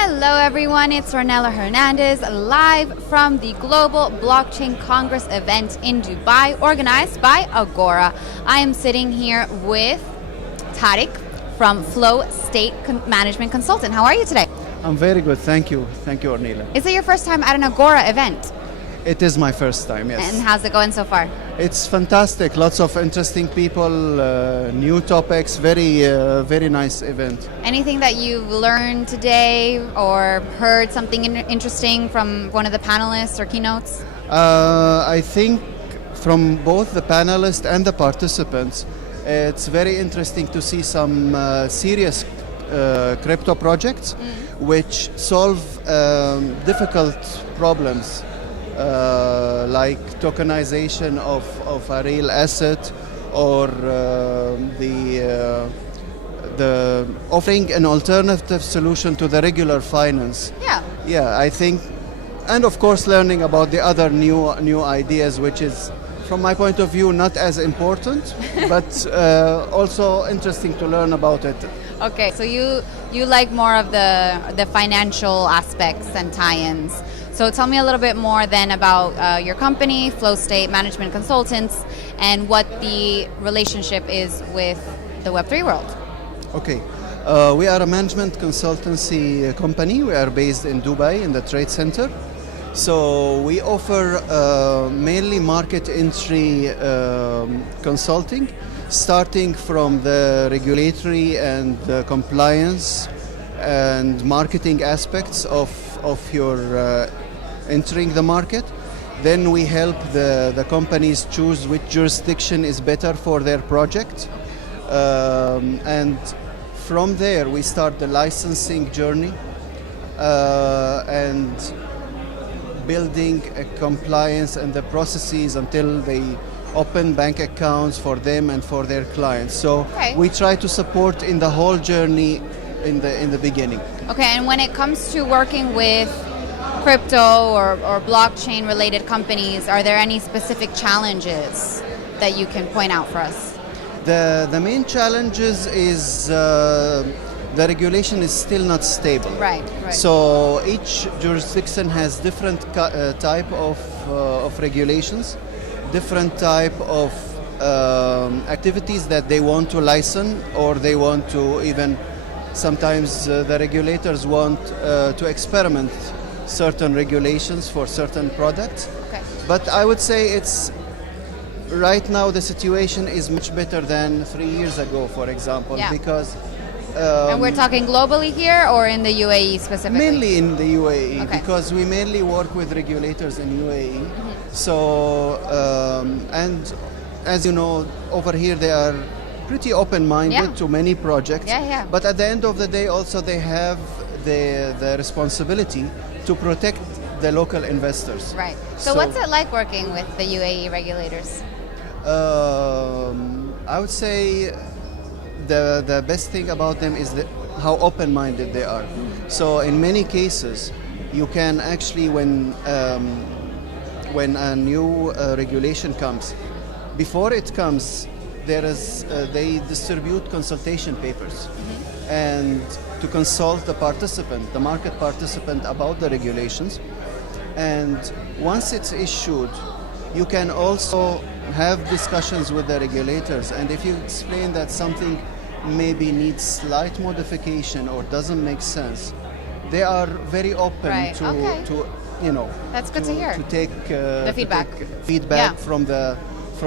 Hello everyone, it's Ornella Hernandez live from the Global Blockchain Congress event in Dubai organized by Agora. I am sitting here with Tariq from Flow State Management Consultant. How are you today? I'm very good, thank you. Thank you, Ornella. Is it your first time at an Agora event? It is my first time, yes. And how's it going so far? It's fantastic. Lots of interesting people, new topics, very nice event. Anything that you've learned today or heard something interesting from one of the panelists or keynotes? I think from both the panelists and the participants, it's very interesting to see some serious crypto projects which solve difficult problems. Like tokenization of a real asset, or the offering an alternative solution to the regular finance. Yeah, I think, and of course learning about the other new ideas, which is, from my point of view, not as important, but also interesting to learn about it. Okay, so you like more of the financial aspects and tie-ins. So tell me a little bit more then about your company, Flow State Management Consultants, and what the relationship is with the Web3 world. Okay, we are a management consultancy company. We are based in Dubai in the Trade Center. So we offer mainly market entry consulting, starting from the regulatory and compliance and marketing aspects of your entering the market. Then we help the companies choose which jurisdiction is better for their project. And from there we start the licensing journey and building a compliance and the processes until they open bank accounts for them and for their clients. So we try to support in the whole journey in the beginning. Okay, and when it comes to working with crypto or blockchain related companies, are there any specific challenges that you can point out for us? The main challenges is the regulation is still not stable. Right. So each jurisdiction has different type of regulations, different type of activities that they want to license, or they want to even, sometimes the regulators want to experiment certain regulations for certain products. Okay. But I would say it's right now the situation is much better than 3 years ago, for example, because and we're talking globally here or in the UAE specifically? Mainly in the UAE, because we mainly work with regulators in UAE. So and as you know, over here they are pretty open-minded to many projects. But at the end of the day, also they have the responsibility to protect the local investors. Right. So what's it like working with the UAE regulators? I would say the best thing about them is how open-minded they are. So in many cases, you can actually, when a new regulation comes, before it comes, they distribute consultation papers and to consult the participant, the market participant, about the regulations. And once it's issued, you can also have discussions with the regulators. And if you explain that something maybe needs slight modification or doesn't make sense, they are very open to you know. That's good to hear. To take the feedback, from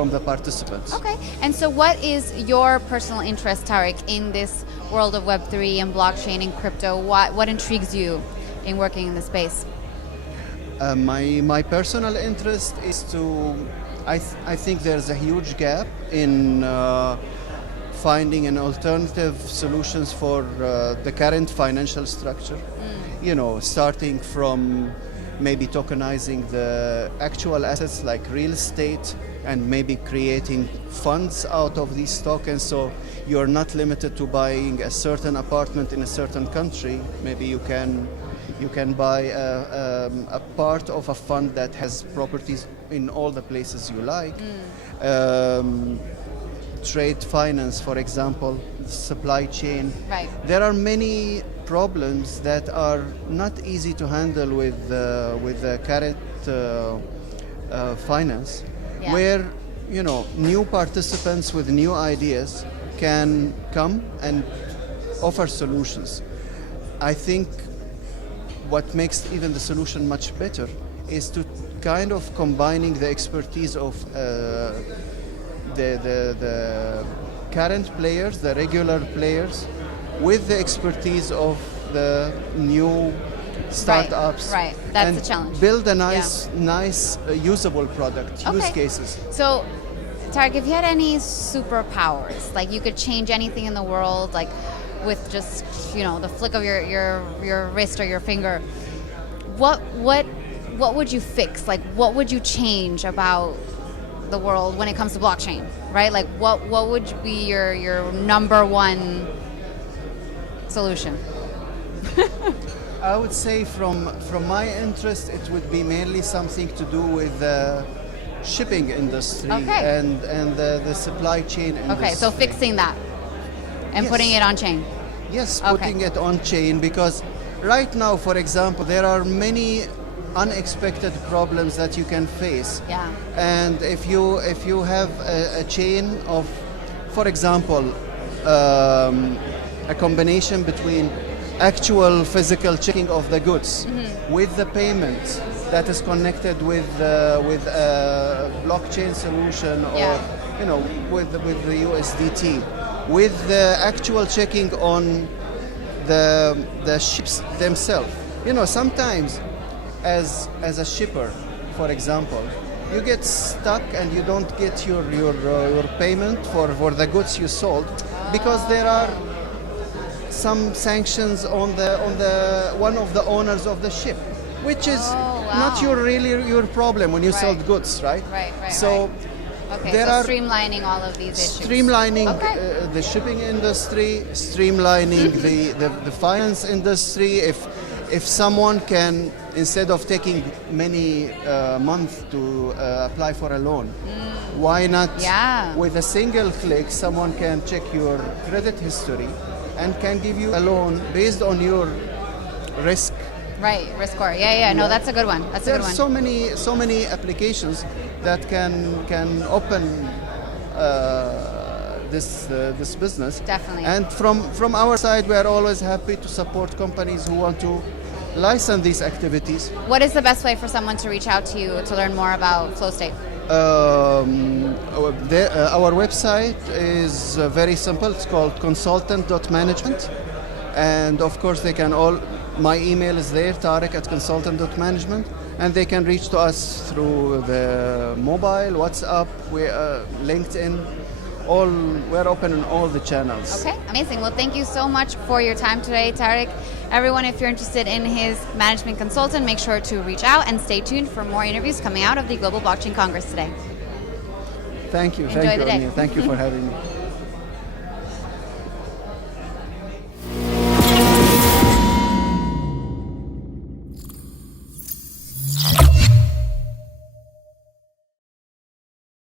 the participants. Okay, and so what is your personal interest, Tariq, in this world of Web3 and blockchain and crypto? What intrigues you in working in the space? My personal interest is I think there's a huge gap in finding an alternative solutions for the current financial structure. You know, starting from maybe tokenizing the actual assets like real estate, and maybe creating funds out of these tokens, so you're not limited to buying a certain apartment in a certain country. Maybe you can buy a part of a fund that has properties in all the places you like. Trade finance, for example, supply chain. Right. There are many problems that are not easy to handle with the current finance, Yeah. where new participants with new ideas can come and offer solutions. I think what makes even the solution much better is to kind of combining the expertise of the current players, the regular players, with the expertise of the new startups. Right. That's and the challenge. Build a nice usable product, use Okay. cases. So, Tariq, if you had any superpowers, like you could change anything in the world, like with just the flick of your wrist or your finger, what would you fix? Like, what would you change about the world when it comes to blockchain? Right? Like, what would be your number one solution? I would say from my interest, it would be mainly something to do with the shipping industry Okay. and the supply chain industry. Okay, so fixing that and Yes. putting it on chain. Yes, Okay. putting it on chain, because right now, for example, there are many unexpected problems that you can face. Yeah. And if you have a chain of, for example, a combination between actual physical checking of the goods with the payment that is connected with a blockchain solution, or Yeah. with the USDT, with the actual checking on the ships themselves. Sometimes as a shipper, for example, you get stuck and you don't get your payment for the goods you sold, because there are some sanctions on the one of the owners of the ship, which is not your problem when you Right. sold goods, right? Right. So right. Okay, there so are streamlining all of these issues. streamlining Okay. the shipping industry, streamlining the finance industry. If someone can, instead of taking many months to apply for a loan, why not Yeah. with a single click someone can check your credit history and can give you a loan based on your risk. Right, risk score. Yeah. No, that's a good one. That's a There good are one. so many applications that can open this business. Definitely. And from our side, we are always happy to support companies who want to license these activities. What is the best way for someone to reach out to you to learn more about FlowState? Our website is very simple. It's called consultant.management. And of course, they can my email is there, Tariq@consultant.management. And they can reach to us through the mobile, WhatsApp, LinkedIn. We're open on all the channels. Okay, amazing. Well, thank you so much for your time today, Tariq. Everyone, if you're interested in his management consultant, make sure to reach out and stay tuned for more interviews coming out of the Global Blockchain Congress today. Thank you. Enjoy Thank you, the day. Ornella. Thank you for having me.